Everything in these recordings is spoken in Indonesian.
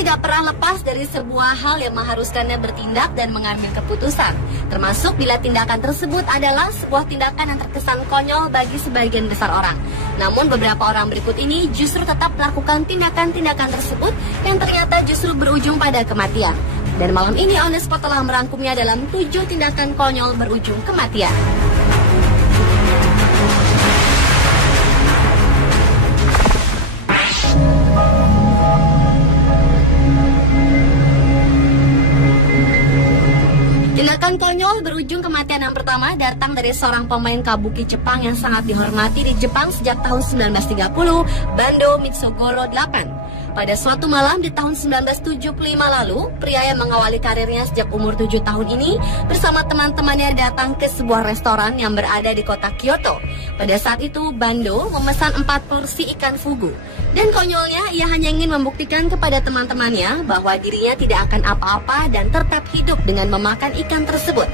tidak pernah lepas dari sebuah hal yang mengharuskannya bertindak dan mengambil keputusan, termasuk bila tindakan tersebut adalah sebuah tindakan yang terkesan konyol bagi sebagian besar orang. Namun beberapa orang berikut ini justru tetap melakukan tindakan-tindakan tersebut yang ternyata justru berujung pada kematian. Dan malam ini On The Spot telah merangkumnya dalam 7 tindakan konyol berujung kematian. Tindakan konyol berujung kematian yang pertama datang dari seorang pemain kabuki Jepang yang sangat dihormati di Jepang sejak tahun 1930, Bando Mitsugoro 8. Pada suatu malam di tahun 1975 lalu, pria yang mengawali karirnya sejak umur 7 tahun ini bersama teman-temannya datang ke sebuah restoran yang berada di kota Kyoto. Pada saat itu, Bando memesan 4 porsi ikan fugu. Dan konyolnya, ia hanya ingin membuktikan kepada teman-temannya bahwa dirinya tidak akan apa-apa dan tetap hidup dengan memakan ikan tersebut.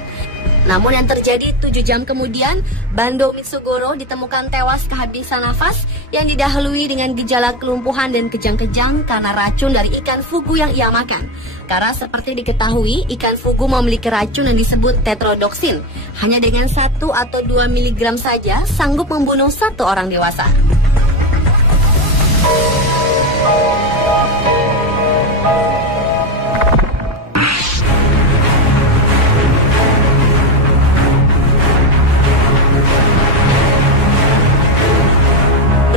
Namun yang terjadi 7 jam kemudian, Bando Mitsugoro ditemukan tewas kehabisan nafas yang didahului dengan gejala kelumpuhan dan kejang-kejang karena racun dari ikan fugu yang ia makan. Karena seperti diketahui, ikan fugu memiliki racun yang disebut tetrodoksin. Hanya dengan 1 atau 2 mg saja sanggup membunuh 1 orang dewasa.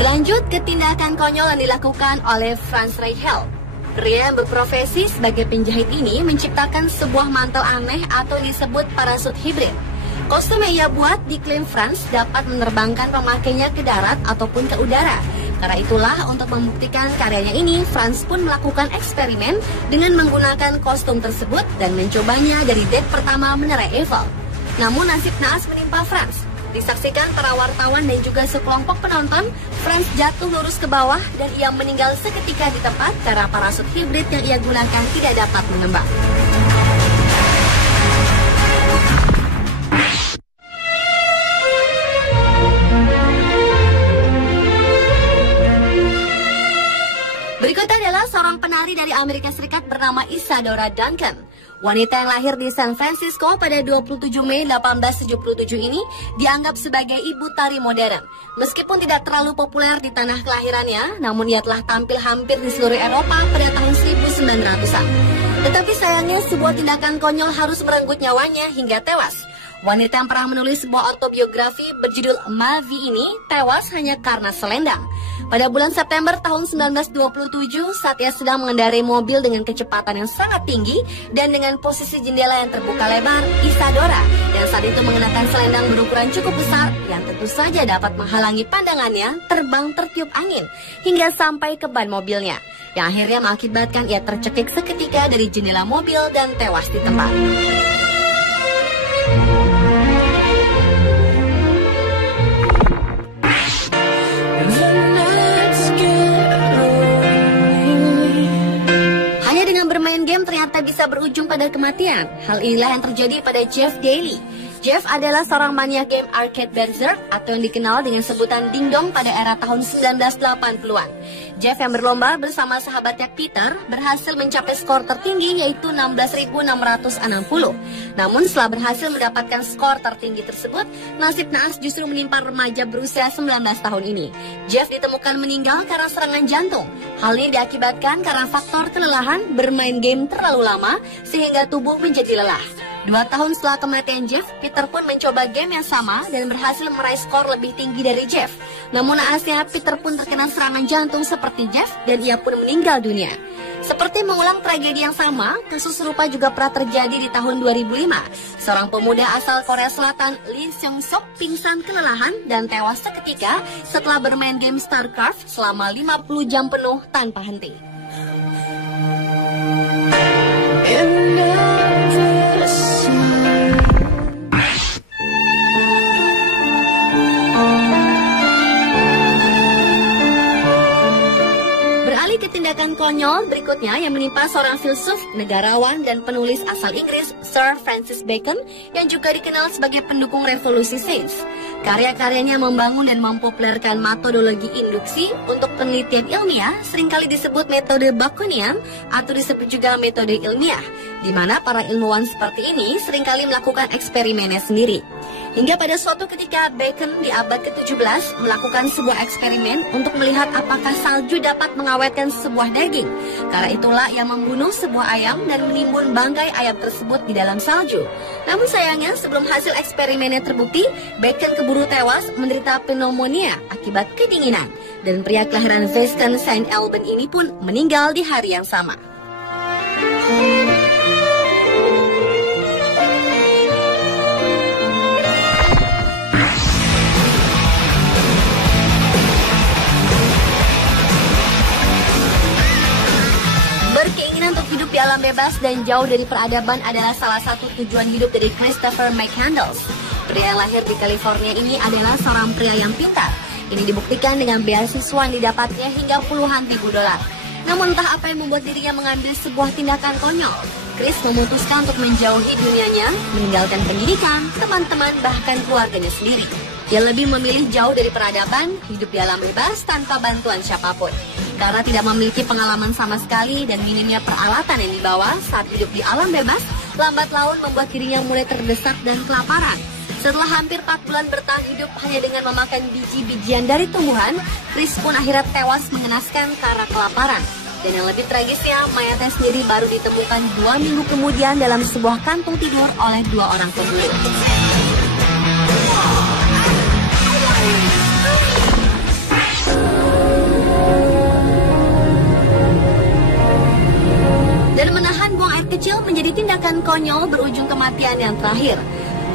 Berlanjut ke tindakan konyol yang dilakukan oleh Franz Reichel. Pria yang berprofesi sebagai penjahit ini menciptakan sebuah mantel aneh atau disebut parasut hibrid. Kostum yang ia buat diklaim Franz dapat menerbangkan pemakainya ke darat ataupun ke udara. Karena itulah untuk membuktikan karyanya ini, Franz pun melakukan eksperimen dengan menggunakan kostum tersebut dan mencobanya dari dek pertama menerai Eiffel. Namun nasib naas menimpa Franz. Disaksikan para wartawan dan juga sekelompok penonton, Franz jatuh lurus ke bawah dan ia meninggal seketika di tempat karena parasut hibrid yang ia gunakan tidak dapat mengembang. Berikut adalah seorang penari dari Amerika Serikat bernama Isadora Duncan. Wanita yang lahir di San Francisco pada 27 Mei 1877 ini dianggap sebagai ibu tari modern. Meskipun tidak terlalu populer di tanah kelahirannya, namun ia telah tampil hampir di seluruh Eropa pada tahun 1900-an. Tetapi sayangnya sebuah tindakan konyol harus merenggut nyawanya hingga tewas. Wanita yang pernah menulis sebuah autobiografi berjudul Mavi ini tewas hanya karena selendang. Pada bulan September tahun 1927 saat ia sedang mengendarai mobil dengan kecepatan yang sangat tinggi dan dengan posisi jendela yang terbuka lebar, Isadora yang saat itu mengenakan selendang berukuran cukup besar yang tentu saja dapat menghalangi pandangannya terbang tertiup angin hingga sampai ke ban mobilnya, yang akhirnya mengakibatkan ia tercekik seketika dari jendela mobil dan tewas di tempat. Ternyata bisa berujung pada kematian. Hal inilah yang terjadi pada Jeff Daly. Jeff adalah seorang maniak game arcade berserk atau yang dikenal dengan sebutan dingdong pada era tahun 1980-an. Jeff yang berlomba bersama sahabatnya Peter berhasil mencapai skor tertinggi yaitu 16.660. Namun setelah berhasil mendapatkan skor tertinggi tersebut, nasib naas justru menimpa remaja berusia 19 tahun ini. Jeff ditemukan meninggal karena serangan jantung. Hal ini diakibatkan karena faktor kelelahan bermain game terlalu lama sehingga tubuh menjadi lelah. 2 tahun setelah kematian Jeff, Peter pun mencoba game yang sama dan berhasil meraih skor lebih tinggi dari Jeff. Namun naasnya Peter pun terkena serangan jantung seperti Jeff dan ia pun meninggal dunia. Seperti mengulang tragedi yang sama, kasus serupa juga pernah terjadi di tahun 2005. Seorang pemuda asal Korea Selatan, Lee Seung-sok, pingsan kelelahan dan tewas seketika setelah bermain game StarCraft selama 50 jam penuh tanpa henti. Beralih ke tindakan konyol berikutnya yang menimpa seorang filsuf, negarawan, dan penulis asal Inggris, Sir Francis Bacon, yang juga dikenal sebagai pendukung revolusi Sains. Karya-karyanya membangun dan mempopulerkan metodologi induksi untuk penelitian ilmiah, seringkali disebut metode Baconian atau disebut juga metode ilmiah, di mana para ilmuwan seperti ini seringkali melakukan eksperimennya sendiri. Hingga pada suatu ketika Bacon di abad ke-17 melakukan sebuah eksperimen untuk melihat apakah salju dapat mengawetkan sebuah daging. Karena itulah ia membunuh sebuah ayam dan menimbun bangkai ayam tersebut di dalam salju. Namun sayangnya sebelum hasil eksperimennya terbukti, Bacon keburu tewas menderita pneumonia akibat kedinginan. Dan pria kelahiran Weston Saint Alban ini pun meninggal di hari yang sama. Berkeinginan untuk hidup di alam bebas dan jauh dari peradaban adalah salah satu tujuan hidup dari Christopher McCandless. Pria yang lahir di California ini adalah seorang pria yang pintar. Ini dibuktikan dengan beasiswa yang didapatnya hingga puluhan ribu dolar. Namun entah apa yang membuat dirinya mengambil sebuah tindakan konyol. Chris memutuskan untuk menjauhi dunianya, meninggalkan pendidikan, teman-teman, bahkan keluarganya sendiri. Dia lebih memilih jauh dari peradaban, hidup di alam bebas tanpa bantuan siapapun. Karena tidak memiliki pengalaman sama sekali dan minimnya peralatan yang dibawa saat hidup di alam bebas, lambat laun membuat dirinya mulai terdesak dan kelaparan. Setelah hampir 4 bulan bertahan hidup hanya dengan memakan biji-bijian dari tumbuhan, Chris pun akhirnya tewas mengenaskan karena kelaparan. Dan yang lebih tragisnya, mayatnya sendiri baru ditemukan 2 minggu kemudian dalam sebuah kantung tidur oleh 2 orang pemburu. Dan menahan buang air kecil menjadi tindakan konyol berujung kematian yang terakhir.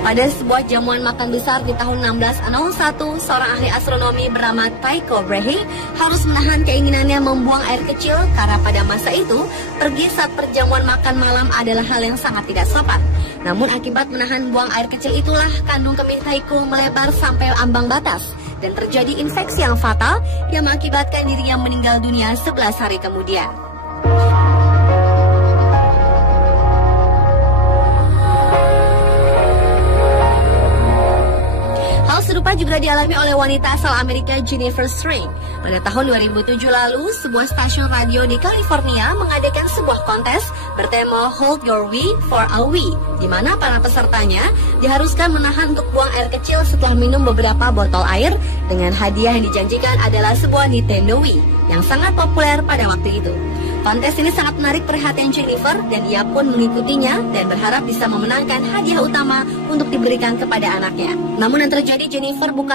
Pada sebuah jamuan makan besar di tahun 1601, seorang ahli astronomi bernama Tycho Brahe harus menahan keinginannya membuang air kecil karena pada masa itu, pergi saat perjamuan makan malam adalah hal yang sangat tidak sopan. Namun akibat menahan buang air kecil itulah kandung kemih Tycho melebar sampai ambang batas dan terjadi infeksi yang fatal yang mengakibatkan dirinya meninggal dunia 11 hari kemudian. Hal serupa juga dialami oleh wanita asal Amerika Jennifer String. Pada tahun 2007 lalu, sebuah stasiun radio di California mengadakan sebuah kontes bertema Hold Your Wee for a Wee, di mana para pesertanya diharuskan menahan untuk buang air kecil setelah minum beberapa botol air, dengan hadiah yang dijanjikan adalah sebuah Nintendo Wii yang sangat populer pada waktu itu. Kontes ini sangat menarik perhatian Jennifer dan ia pun mengikutinya dan berharap bisa memenangkan hadiah utama untuk diberikan kepada anaknya. Namun yang terjadi, Jennifer bukan